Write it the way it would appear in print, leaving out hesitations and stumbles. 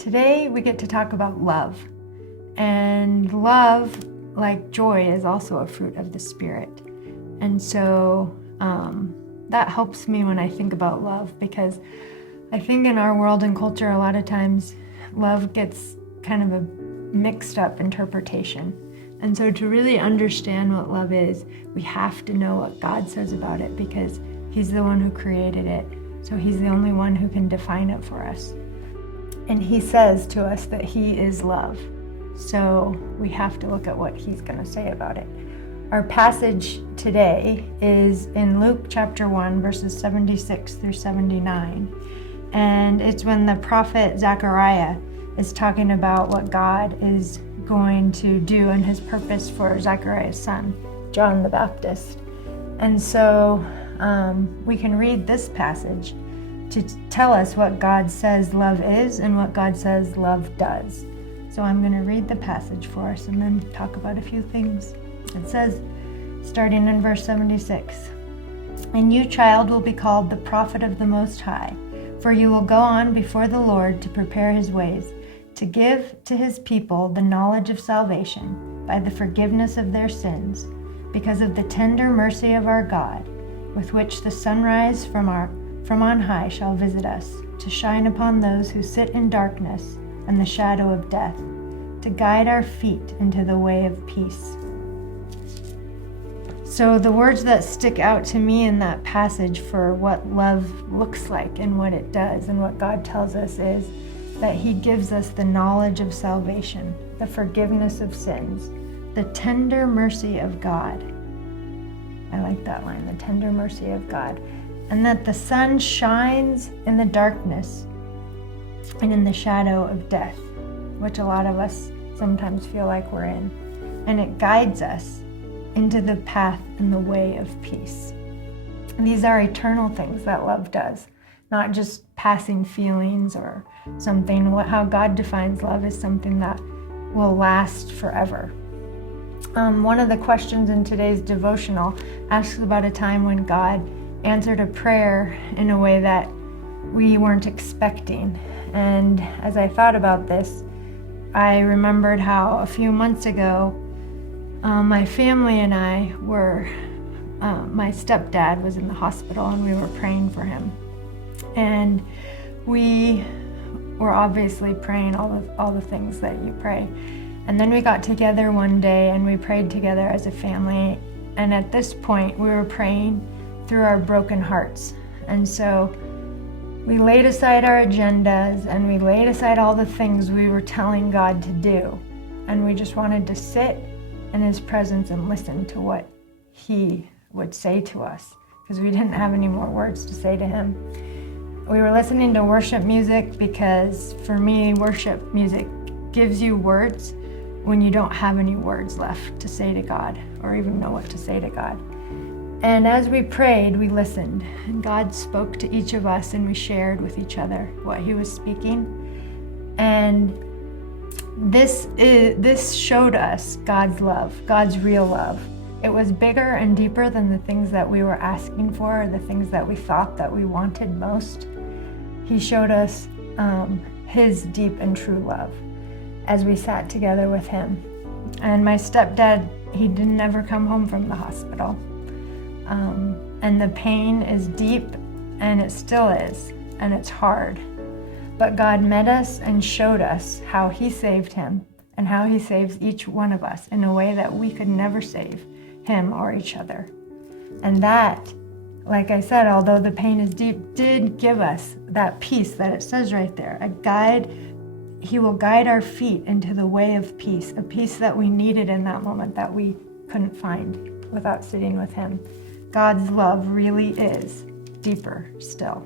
Today we get to talk about love. And love, like joy, is also a fruit of the Spirit. And so that helps me when I think about love, because I think in our world and culture, a lot of times love gets kind of a mixed up interpretation. And so to really understand what love is, we have to know what God says about it, because He's the one who created it. So He's the only one who can define it for us. And He says to us that He is love. So we have to look at what He's going to say about it. Our passage today is in Luke chapter 1, verses 76 through 79. And it's when the prophet Zechariah is talking about what God is going to do and His purpose for Zechariah's son, John the Baptist. And so we can read this passage to tell us what God says love is and what God says love does. So I'm going to read the passage for us and then talk about a few things. It says, starting in verse 76, "And you, child, will be called the prophet of the Most High, for you will go on before the Lord to prepare His ways, to give to His people the knowledge of salvation by the forgiveness of their sins, because of the tender mercy of our God, with which the sunrise from on high shall visit us, to shine upon those who sit in darkness and the shadow of death, to guide our feet into the way of peace." So the words that stick out to me in that passage for what love looks like and what it does and what God tells us is that He gives us the knowledge of salvation, the forgiveness of sins, the tender mercy of God. I like that line, the tender mercy of God. And that the sun shines in the darkness and in the shadow of death, which a lot of us sometimes feel like we're in. And it guides us into the path and the way of peace. These are eternal things that love does, not just passing feelings or something. How God defines love is something that will last forever. One of the questions in today's devotional asks about a time when God answered a prayer in a way that we weren't expecting. And as I thought about this, I remembered how a few months ago, my family and I were, my stepdad was in the hospital and we were praying for him. And we were obviously praying all the things that you pray. And then we got together one day and we prayed together as a family. And at this point, we were praying through our broken hearts. And so we laid aside our agendas and we laid aside all the things we were telling God to do. And we just wanted to sit in His presence and listen to what He would say to us, because we didn't have any more words to say to Him. We were listening to worship music because for me, worship music gives you words when you don't have any words left to say to God or even know what to say to God. And as we prayed, we listened, and God spoke to each of us, and we shared with each other what He was speaking. And this showed us God's love, God's real love. It was bigger and deeper than the things that we were asking for, or the things that we thought that we wanted most. He showed us His deep and true love as we sat together with Him. And my stepdad, he didn't ever come home from the hospital. And the pain is deep, and it still is, and it's hard. But God met us and showed us how He saved him and how He saves each one of us in a way that we could never save him or each other. And that, like I said, although the pain is deep, did give us that peace that it says right there, a guide. He will guide our feet into the way of peace, a peace that we needed in that moment that we couldn't find without sitting with Him. God's love really is deeper still.